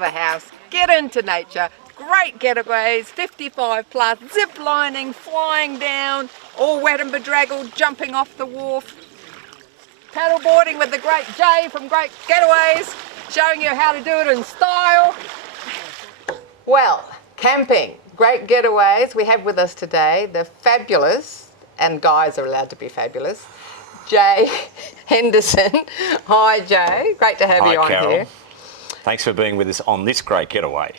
of a house, get into nature. Great Getaways, 55 plus, zip lining, flying down, all wet and bedraggled, jumping off the wharf. Paddleboarding with the great Jay from Great Getaways, showing you how to do it in style. Well, camping, Great Getaways. We have with us today the fabulous, and guys are allowed to be fabulous, Jay Henderson. Hi Jay, great to have you on Carol. here. Thanks for being with us on this great getaway.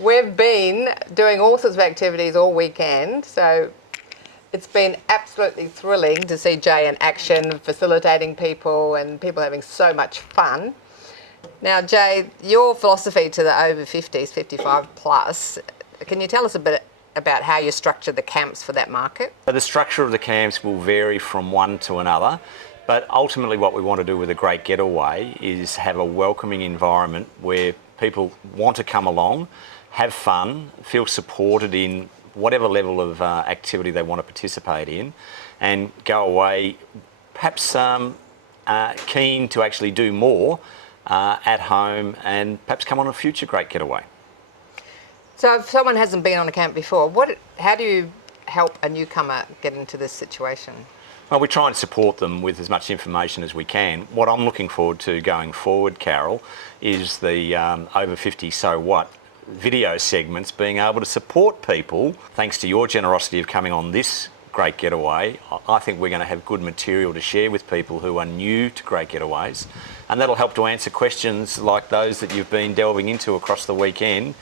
We've been doing all sorts of activities all weekend, so it's been absolutely thrilling to see Jay in action, facilitating people and people having so much fun. Now, Jay, your philosophy to the over 50s, 55 plus, can you tell us a bit about how you structure the camps for that market? The structure of the camps will vary from one to another, but ultimately what we want to do with a great getaway is have a welcoming environment where people want to come along, have fun, feel supported in whatever level of activity they want to participate in, and go away perhaps keen to actually do more at home and perhaps come on a future great getaway. So if someone hasn't been on a camp before, how do you help a newcomer get into this situation? Well, we try and support them with as much information as we can. What I'm looking forward to going forward, Carol, is the over 50 So What video segments, being able to support people. Thanks to your generosity of coming on this great getaway, I think we're going to have good material to share with people who are new to great getaways, and that'll help to answer questions like those that you've been delving into across the weekend.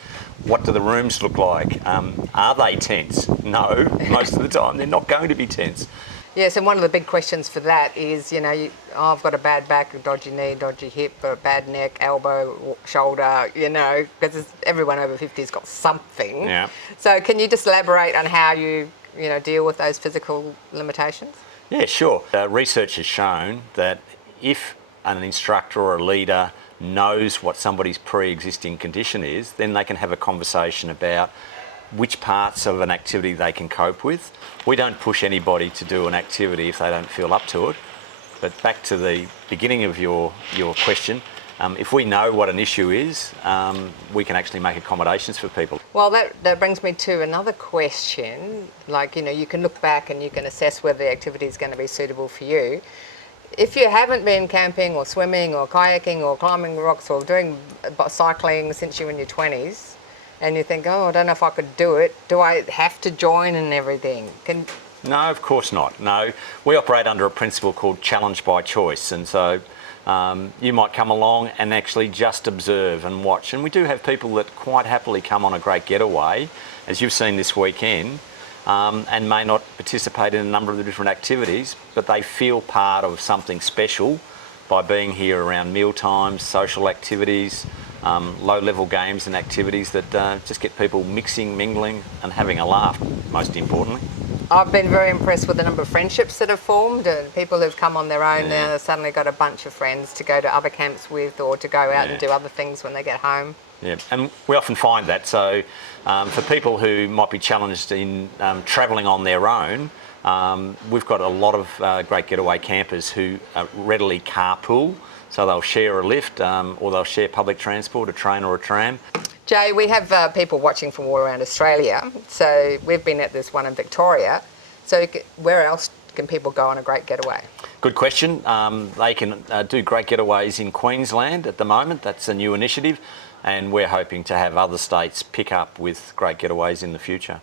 What do the rooms look like? Are they tents? No, most of the time they're not going to be tents. Yes, and one of the big questions for that is, I've got a bad back, a dodgy knee, dodgy hip, a bad neck, elbow, shoulder, because everyone over 50 has got something. Yeah. So can you just elaborate on how you deal with those physical limitations? Yeah, sure. Research has shown that if an instructor or a leader knows what somebody's pre-existing condition is, then they can have a conversation about which parts of an activity they can cope with. We don't push anybody to do an activity if they don't feel up to it. But back to the beginning of your question, if we know what an issue is, we can actually make accommodations for people. Well, that brings me to another question. You can look back and you can assess whether the activity is going to be suitable for you. If you haven't been camping or swimming or kayaking or climbing rocks or doing cycling since you were in your 20s, and you think, I don't know if I could do it, do I have to join and everything? No, of course not. No, we operate under a principle called challenge by choice, and so you might come along and actually just observe and watch. And we do have people that quite happily come on a great getaway, as you've seen this weekend, and may not participate in a number of the different activities, but they feel part of something special by being here around meal times, social activities, low-level games and activities that just get people mixing, mingling and having a laugh, most importantly. I've been very impressed with the number of friendships that have formed, and people who've come on their own now, they've suddenly got a bunch of friends to go to other camps with or to go out and do other things when they get home. Yeah, and we often find that. So for people who might be challenged in travelling on their own, we've got a lot of great getaway campers who readily carpool. So they'll share a lift or they'll share public transport, a train or a tram. Jay, we have people watching from all around Australia. So we've been at this one in Victoria. So where else can people go on a great getaway? Good question. They can do great getaways in Queensland at the moment. That's a new initiative. And we're hoping to have other states pick up with great getaways in the future.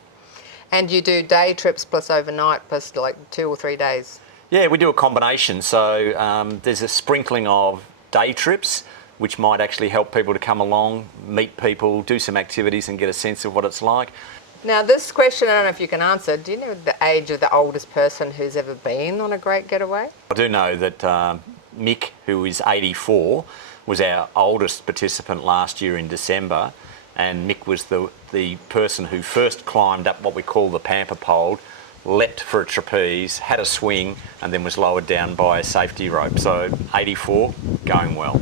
And you do day trips plus overnight plus 2 or 3 days? Yeah, we do a combination. So there's a sprinkling of day trips, which might actually help people to come along, meet people, do some activities and get a sense of what it's like. Now this question, I don't know if you can answer, do you know the age of the oldest person who's ever been on a great getaway? I do know that Mick, who is 84, was our oldest participant last year in December, and Mick was the person who first climbed up what we call the pamper pole, leapt for a trapeze, had a swing, and then was lowered down by a safety rope. So 84, going well.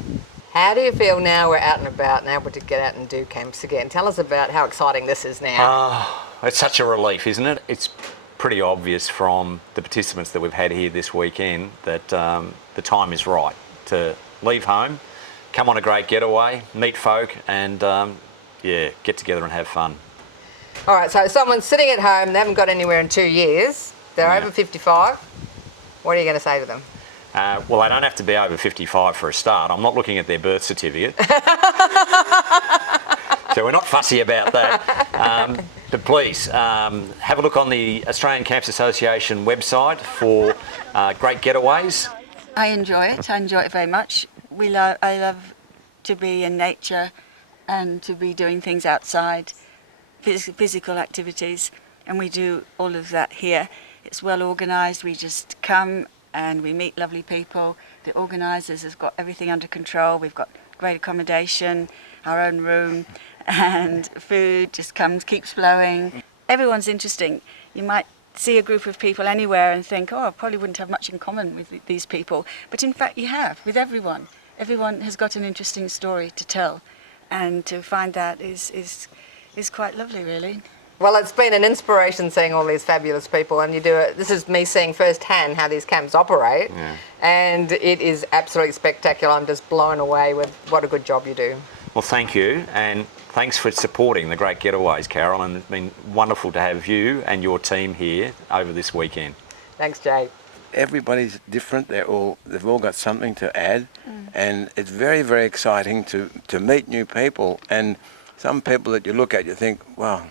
How do you feel now we're out and about and able to get out and do camps again? Tell us about how exciting this is now. It's such a relief, isn't it? It's pretty obvious from the participants that we've had here this weekend that the time is right to leave home, come on a Great Getaway, meet folk, and yeah, get together and have fun. All right, so someone's sitting at home, they haven't got anywhere in 2 years, they're over 55. What are you going to say to them? Well, they don't have to be over 55 for a start. I'm not looking at their birth certificate. So we're not fussy about that. But please, have a look on the Australian Camps Association website for Great Getaways. I enjoy it very much. I love to be in nature and to be doing things outside, physical activities, and we do all of that here. It's well organised. We just come and we meet lovely people. The organisers have got everything under control. We've got great accommodation, our own room, and food just keeps flowing. Everyone's interesting. You might see a group of people anywhere and think, oh, I probably wouldn't have much in common with these people. But in fact you have, with everyone. Everyone has got an interesting story to tell, and to find that is quite lovely, really. Well, it's been an inspiration seeing all these fabulous people, and you do it. This is me seeing firsthand how these camps operate, and it is absolutely spectacular. I'm just blown away with what a good job you do. Well, thank you, and thanks for supporting the Great Getaways, Carol, and it's been wonderful to have you and your team here over this weekend. Thanks, Jay. Everybody's different. They've all got something to add, and it's very, very exciting to meet new people. And some people that you look at, you think, wow,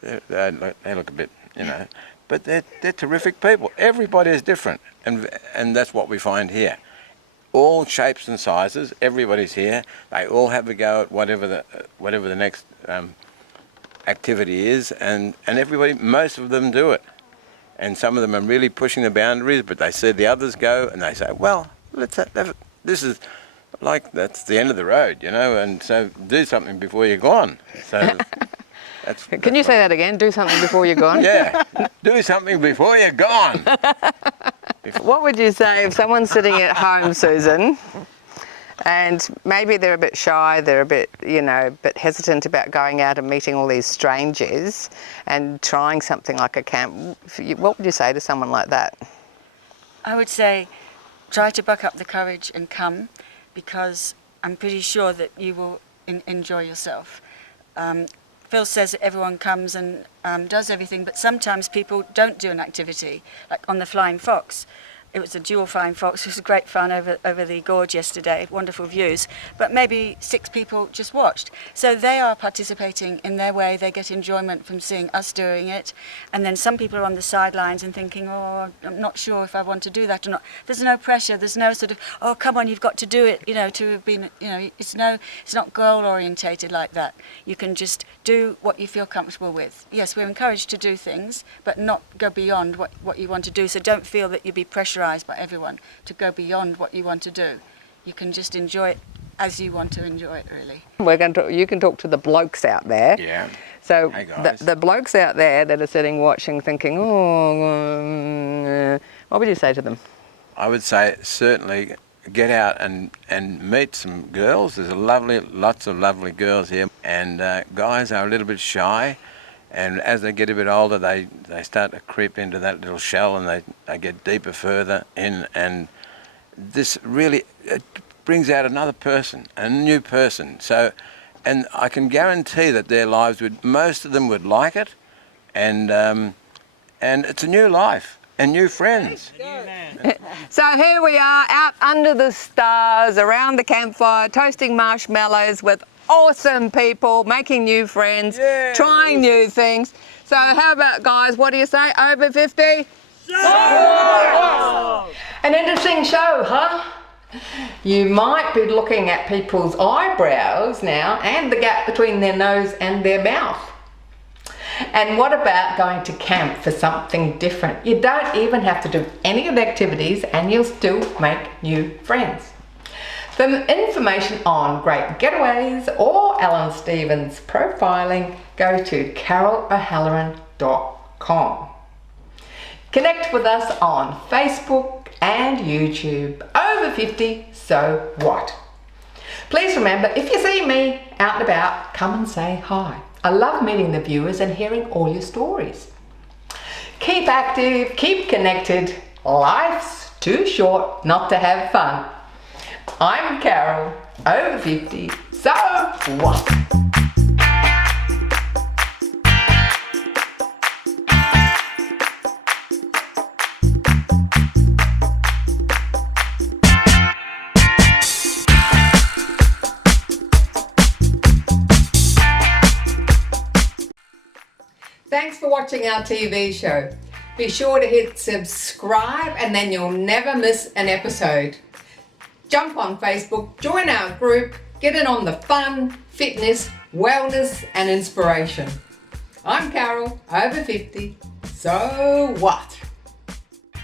they look a bit, but they're terrific people. Everybody is different, and that's what we find here. All shapes and sizes. Everybody's here. They all have a go at whatever the next activity is, and everybody, most of them do it. And some of them are really pushing the boundaries, but they see the others go, and they say, well, this is like, that's the end of the road, and so do something before you're gone. So Can you say that again? Do something before you're gone? Yeah, do something before you're gone. What would you say if someone's sitting at home, Susan, and maybe they're a bit shy, they're a bit, bit hesitant about going out and meeting all these strangers and trying something like a camp? What would you say to someone like that? I would say try to buck up the courage and come, because I'm pretty sure that you will enjoy yourself. Phil says that everyone comes and does everything, but sometimes people don't do an activity, like on the Flying Fox. It was a dual Flying Fox. It was great fun over the gorge yesterday, wonderful views, but maybe 6 people just watched. So they are participating in their way. They get enjoyment from seeing us doing it, and then some people are on the sidelines and thinking, oh, I'm not sure if I want to do that or not. There's no pressure. There's no sort of, oh, come on, you've got to do it, to have been, it's not goal orientated like that. You can just do what you feel comfortable with. Yes, we're encouraged to do things, but not go beyond what you want to do. So don't feel that you'll be pressurized by everyone to go beyond what you want to do. You can just enjoy it as you want to enjoy it, really. You can talk to the blokes out there. Yeah. So hey guys. the blokes out there that are sitting watching thinking, what would you say to them? I would say certainly get out and meet some girls. There's lots of lovely girls here, and guys are a little bit shy, and as they get a bit older they start to creep into that little shell, and they get deeper further in, and this really brings out another person, a new person. So, and I can guarantee that their lives most of them would like it, and it's a new life and new friends. So here we are out under the stars around the campfire, toasting marshmallows with awesome people, making new friends, trying new things. So how about, guys, what do you say, over 50? An interesting show, huh? You might be looking at people's eyebrows now and the gap between their nose and their mouth. And what about going to camp for something different? You don't even have to do any of the activities and you'll still make new friends. For information on Great Getaways or Alan Stevens profiling, go to carolohalloran.com. Connect with us on Facebook and YouTube. Over 50, so what? Please remember, if you see me out and about, come and say hi. I love meeting the viewers and hearing all your stories. Keep active, keep connected. Life's too short not to have fun. I'm Carol, Over 50, so what? Thanks for watching our TV show. Be sure to hit subscribe and then you'll never miss an episode. Jump on Facebook, join our group, get in on the fun, fitness, wellness and inspiration. I'm Carol, over 50, so what?